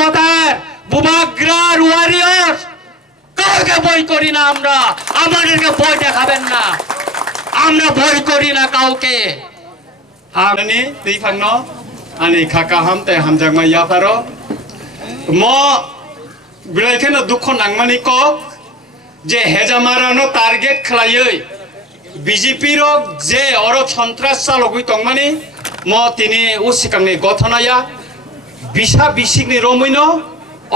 মমতার বুবাগ্রার ওয়ারিয়র কাউকে বই করি না আমরা। আমাদেরকে বই দেখাবেন না, আমরা বই করি না কাউকে। Ani di phangno ani khaka hamte hamjangma yaparo mo bilaikena dukho nangmani ko je hejamarano target khlaioi BJP ro je oro সন্ত্রাস চালগুই tongmani mo tini usikangni gothonaya bisa bisikni romuino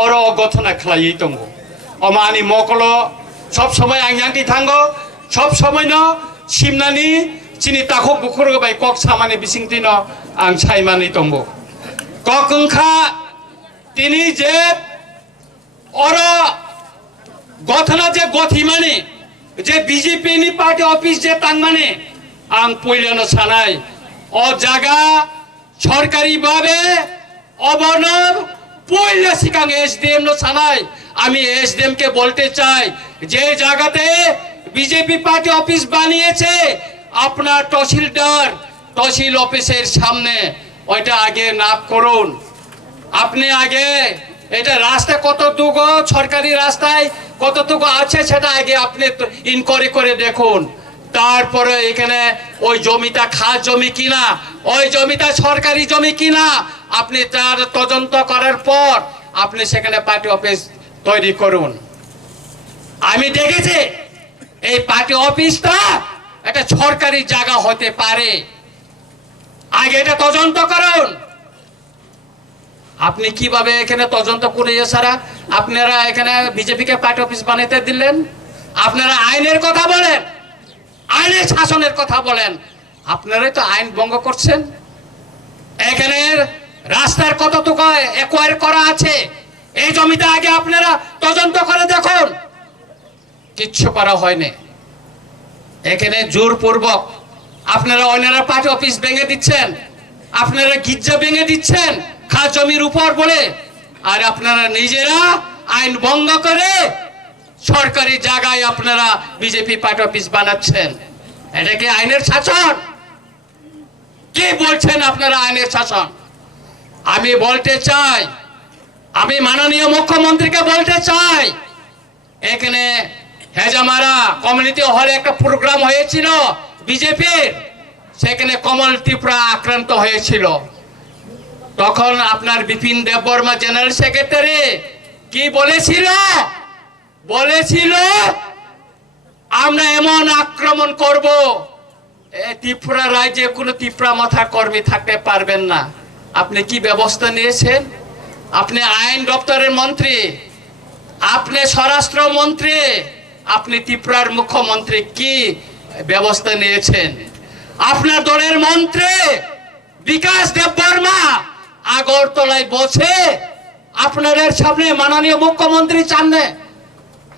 oro gothona khlaioi tongo omani mokolo sob somoy angyangti thango sob somoy no simnani chini takhok bukhoro bai kok samane bisingtino ang chaimani tongo kokungkha tini je oro gothona je gothimani je BJP ni party office je tangmane ang poilano sanai o jaga সরকারি ভাবে অবনব পয়লা সিকাং SDM no sanai আমি SDM কে বলতে চাই যে জায়গাতে BJP party office বানিয়েছে আপনার তহসিল অফিসের সামনে ওইটা আগে নাপ করুন। আপনি আগে এটা রাস্তা কতটুকু সরকারি রাস্তায় কতটুকু আছে সেটা আগে আপনি ইনকোয়ারি করে দেখুন। তারপরে এখানে ওই জমিটা খাস জমি কিনা, ওই জমিটা সরকারি জমি কিনা আপনি তার তদন্ত করার পর আপনি সেখানে পার্টি অফিস তৈরি করুন। আমি দেখেছি এই পার্টি অফিসটা একটা সরকারি জায়গা হতে পারে, আগে এটা তদন্ত করুন। আপনি কিভাবে এখানে তদন্ত করে সারা আপনারা এখানে বিজেপি কে পার্টি অফিস বানাতে দিলেন? আপনারা আইনের কথা বলেন, আইনের শাসনের কথা বলেন, আপনারাই তো আইন ভঙ্গ করছেন। এখানে রাস্তার কতটুকু একোয়ার করা আছে এই জমিটা আগে আপনারা তদন্ত করে দেখুন। কিচ্ছু করা হয়নি। এখানে জোরপূর্বক আপনারা অন্যরা পার্টি অফিস ভেঙে দিচ্ছেন, আপনারা গির্জা ভেঙে দিচ্ছেন খাস জমির উপর বলে, আর আপনারা নিজেরা আইন ভঙ্গ করে সরকারি জায়গায় আপনারা বিজেপি পার্টি অফিস বানাচ্ছেন। এটা কি আইনের শাসন? কি বলছেন আপনারা আইনের শাসন? আমি বলতে চাই, আমি মাননীয় মুখ্যমন্ত্রীকে বলতে চাই, এখানে হেজামারা কমিউনিটি হলে একটা প্রোগ্রাম হয়েছিল বিজেপির, সেখানে কমল ত্রিপুরা আক্রান্ত হয়েছিল। তখন আপনার বিপিন দেববর্মা জেনারেল সেক্রেটারি কি বলেছিল আমরা এমন আক্রমণ করব ত্রিপুরা রাজ্যে কোনো ত্রিপুরা মাথা কর্মী থাকতে পারবেন না। আপনি কি ব্যবস্থা নিয়েছেন? আপনি আইন দপ্তরের মন্ত্রী, আপনি স্বরাষ্ট্র মন্ত্রী, আপনি ত্রিপুরার মুখ্যমন্ত্রী, কি ব্যবস্থা নিয়েছেন? আপনার দলের মন্ত্রী বিকাশ দেববর্মা আগরতলায় বসে আপনাদের সামনে মাননীয় মুখ্যমন্ত্রীর সামনে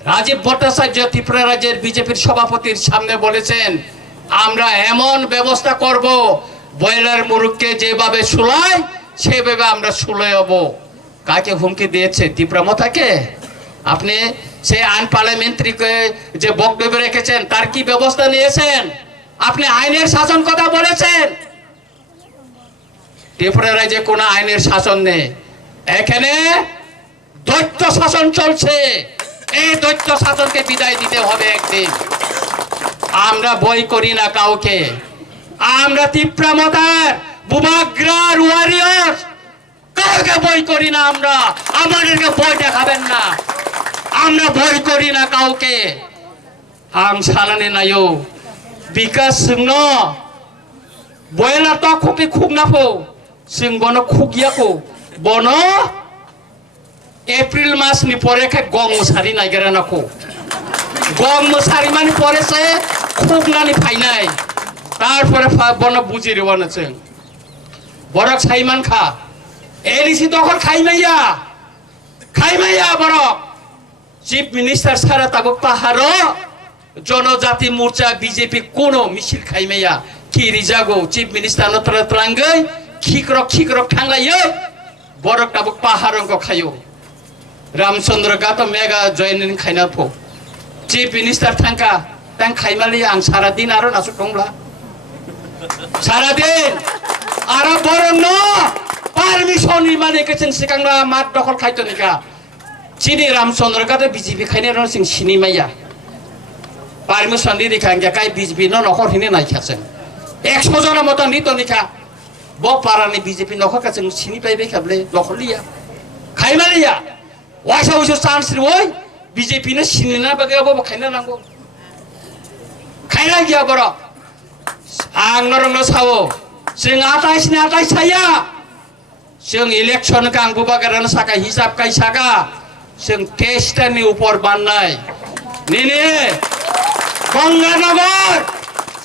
রাজীব ভট্টাচার্য ত্রিপুরা রাজ্যের বিজেপির সভাপতির সামনে বলেছেন আমরা এমন ব্যবস্থা করব বয়লার মুরুখকে যেভাবে শুলায় সেভাবে আমরা শুলাইব। কাকে হুমকি দিয়েছে? ত্রিপুরা মাথাকে। আপনি সেই আনপার্লামেন্টারিকে যে বক্তব্য রেখেছেন তার কি ব্যবস্থা নিয়েছেন? আপনি আইনের শাসন কথা বলেছেন, ত্রিপুরা রাজ্যে কোনো আইনের শাসন নেই। এখানে দৈত্য শাসন চলছে, এই দৈত্য শাসনকে বিদায় দিতে হবে একদিন। আমরা বই করি না কাউকে, আমরা ত্রিপুরা মাতার বুবাগ্রার ওয়ারিয়র কাউকে বই করি না আমরা। আমাদেরকে বই দেখাবেন না, আমরা বই করি না কাউকে। আং সালানে নাইও বিকাশ সিংহ বয়লা তো খুবই খুব নাফো সিং বন খুকিয়াকো বন এপ্রিল মাস নি পরে খে গম মশারি নাইগেরা নাকো গম মশারি মানে পরে সে খুব নানি ফাইনাই তারপরে বন বুঝি রে বনছে বরক সাইমান খা এলিসি তখন খাইমাইয়া বরক চিফ মিনিস্টার সারা তাবো পাহাড় জনজাতি মোর্চা বিজেপি কোন মিছিল খাইমাইয়া কি রিজাগো চিফ মিনিস্টার নতরা তলাঙ্গৈ খিকরক ঠাংলাইयो বরক তাবো পাহাড়ঙ্গ খাইও রামচন্দ্র গাতো মেগা জয়নিন খাইনা ফো চিফ মিনিস্টার থাঙ্কা তাং খাইমালি আং সারা দিন আরো নাসু টংলা সারা দিন আর বরং ন পারমিশন মানে কেছেন সিকাংরা মাঠ দখল খাইতো নিকা চিনি রামচন্দ্র গাতে বিজেপি খাইনে রং সিং সিনি মাইয়া পারমিশন দি দেখা কাই বিজেপি নখর হিনে নাইখাছেন 100 জনের মতো নিত নিকা ব পারানি বিজেপি নখর কাছে সিনি পাইবে খাবলে দখল লিয়া খাইমালিয়া ওয়াসা ওইসো চান্স ওই বিজেপি না সিনি না বাগে अब খাইনা नांगौ खायना गैया बर' आं नरंनो सावो जों 28 साया जों इलेक्शन गां बुबागारानो साका हिसाब काई साका जों टेस्टनि ऊपर बाननाय निने गंगानगर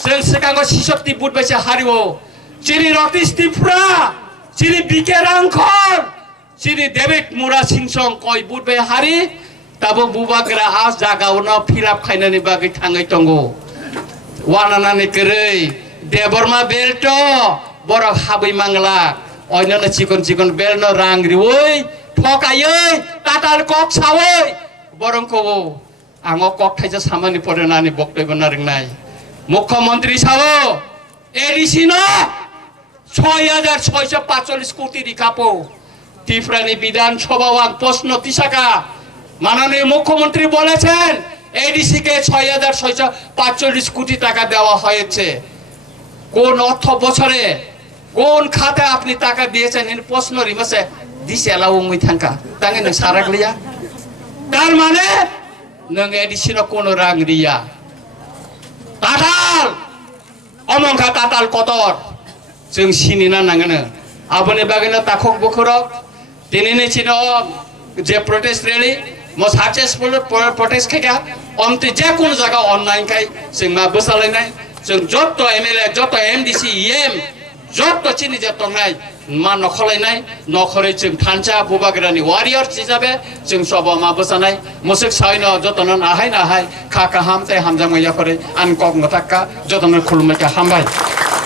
जों सिगाङाव 66 बुट बायसे हारिवो चिरि रतीश त्रिपुरा चिरि बिके रांखर चिरि डेभिड मुरा सिंसं कय बुट बाय हारि दाबो बुबागारा आज जागावनो फिलाप खायनानि बागै थाङै दंगौ वानानानि केरै देबरमा बेल्ट बर' हाबै मांला अन्यनो चिकन चिकन बेल्ट रांग्रि ओइ ठकायै टाटार कक सावै बरंखौ आङो कक थाइजा सामानि परेनानि बक्तव्य नारंनाय मुख्यमंत्री सावो एडिसि न 6645 कोटी रिकापो त्रिपुरानि বিধানসভাও आं प्रश्न तिसाका माननीय मुख्यमंत्री বলেছেন एडिसि के 6645 कोटी টাকা দেওয়া হয়েছে কোন অর্থ বছরে কোন খাতে আপনি টাকা দিয়েছেন এর প্রশ্ন রিমাসে দিছে এলাও মই থাকা তাঙ্গে নং সারাগলিয়া তার মানে নং এডিসি ন কোন রাং রিয়া ताटाल अमंखा ताटाल कतर जों सिनिना नांगोनो आबोनि बागैनो ताखक बखरक दिनैनि चिनो जे प्रोटेस्ट रैली मो सक्सेसफुल प्रोटेस्ट खायगा अन्ति जे कोन जागा अनलाइन खाय जों मा बोसालायनाय जों जत एमएलए जत एमडीसी एम जत चिनि जे तंनाय मा नखलायनाय नखरै जों थानचा बुबाग्रानि वारियर्स हिसाबै जों सब मा बोसानाय मोसक साइनो जतन आहाय नाहाय खाका हामते हामजा मैया करे आन कक मथाक्का जतन खुलुमका हामबाय